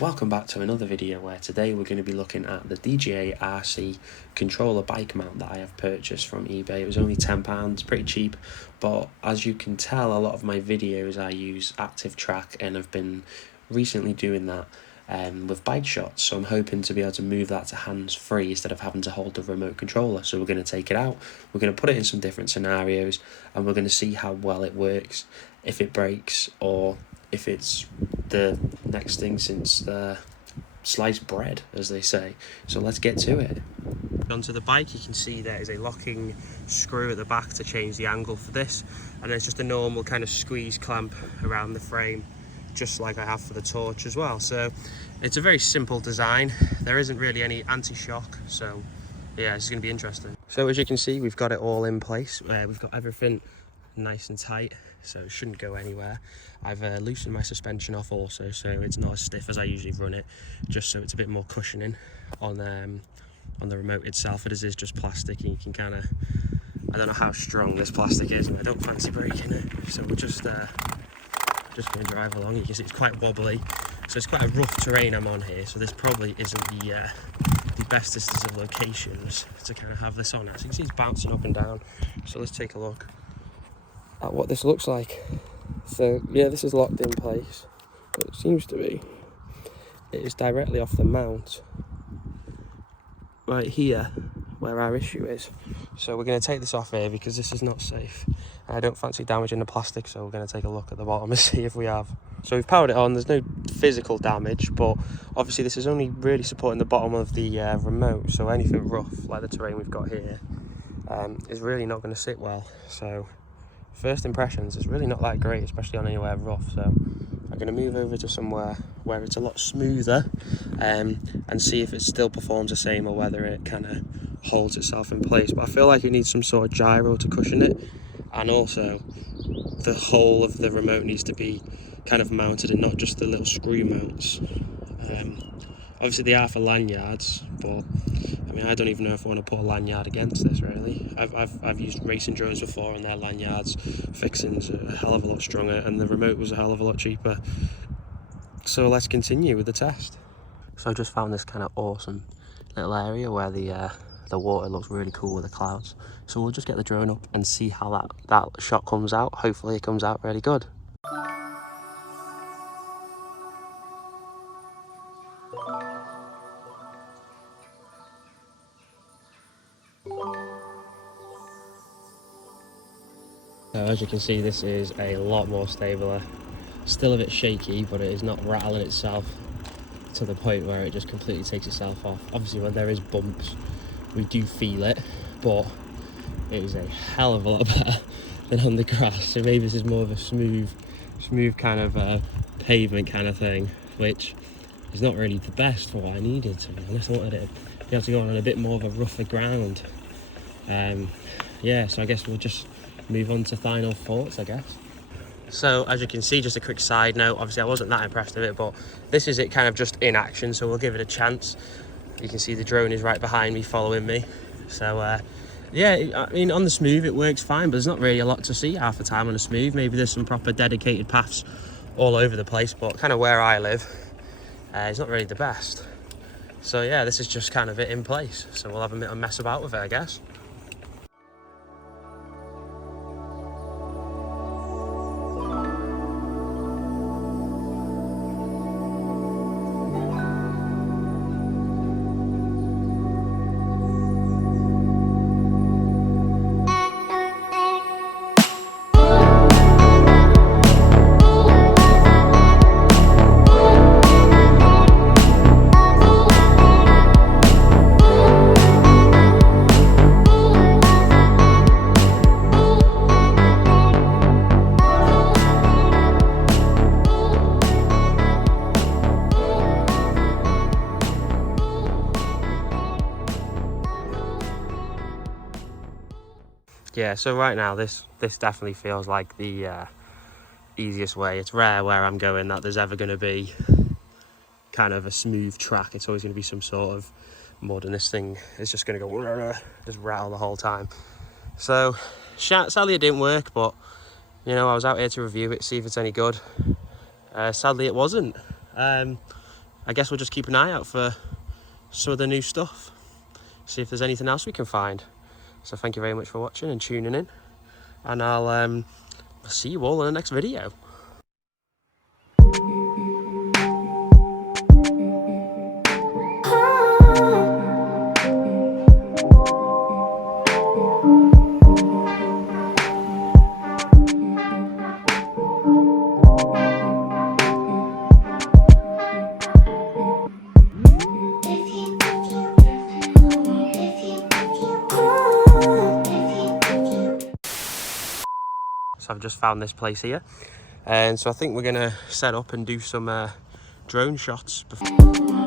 Welcome back to another video where today we're going to be looking at the DJI RC controller bike mount that I have purchased from eBay. It was only £10, pretty cheap, but as you can tell, a lot of my videos I use active track and I've been recently doing that with bike shots, so I'm hoping to be able to move that to hands-free instead of having to hold the remote controller. So we're going to take it out, we're going to put it in some different scenarios, and we're going to see how well it works, if it breaks, or if it's the next thing since sliced bread, as they say. So let's get to it. Onto the bike, you can see there is a locking screw at the back to change the angle for this, and there's just a normal kind of squeeze clamp around the frame, just like I have for the torch as well. So it's a very simple design. There isn't really any anti-shock, so yeah, this is going to be interesting. So as you can see, we've got it all in place. We've got everything nice and tight, so it shouldn't go anywhere. I've loosened my suspension off also, so it's not as stiff as I usually run it, just so it's a bit more cushioning on the remote itself. It is just plastic, and you can kind of, I don't know how strong this plastic is, and I don't fancy breaking it, so we're just going to drive along. You can see it's quite wobbly, so it's quite a rough terrain I'm on here, so this probably isn't the bestest of locations to kind of have this on. As you can see, it's bouncing up and down, so let's take a look at what this looks like. So yeah, this is locked in place, but it seems to be, it is directly off the mount right here where our issue is. So we're going to take this off here because this is not safe. I don't fancy damaging the plastic, so we're going to take a look at the bottom and see if we have. So we've powered it on, there's no physical damage, but obviously this is only really supporting the bottom of the remote, so anything rough like the terrain we've got here is really not going to sit well. So first impressions, it's really not that great, especially on anywhere rough. So I'm going to move over to somewhere where it's a lot smoother and see if it still performs the same or whether it kind of holds itself in place. But I feel like it needs some sort of gyro to cushion it, and also the whole of the remote needs to be kind of mounted and not just the little screw mounts. Obviously they are for lanyards, but I mean, I don't even know if I want to put a lanyard against this really. I've used racing drones before, and their lanyards fixings are a hell of a lot stronger, and the remote was a hell of a lot cheaper. So let's continue with the test. So I just found this kind of awesome little area where the water looks really cool with the clouds. So we'll just get the drone up and see how that shot comes out. Hopefully it comes out really good. So as you can see, this is a lot more stabler. Still a bit shaky, but it is not rattling itself to the point where it just completely takes itself off. Obviously when there is bumps, we do feel it, but it is a hell of a lot better than on the grass. So maybe this is more of a smooth kind of pavement kind of thing, which is not really the best for what I needed, to be honest. I wanted it to be able to go on a bit more of a rougher ground. Yeah, so I guess we'll just move on to final thoughts, I guess. So as you can see, just a quick side note, obviously I wasn't that impressed with it, but this is it kind of just in action, so we'll give it a chance. You can see the drone is right behind me, following me. So yeah, I mean, on the smooth it works fine, but there's not really a lot to see half the time on a smooth. Maybe there's some proper dedicated paths all over the place, but kind of where I live, it's not really the best. So yeah, this is just kind of it in place, so we'll have a bit of mess about with it, I guess. Yeah, so right now this definitely feels like the easiest way. It's rare where I'm going that there's ever going to be kind of a smooth track. It's always going to be some sort of mud, and this thing is just going to go just rattle the whole time. So sadly it didn't work, but you know, I was out here to review it, see if it's any good. Sadly it wasn't. I guess we'll just keep an eye out for some of the new stuff, see if there's anything else we can find. So thank you very much for watching and tuning in, and I'll see you all in the next video. So I've just found this place here, and so I think we're gonna set up and do some drone shots before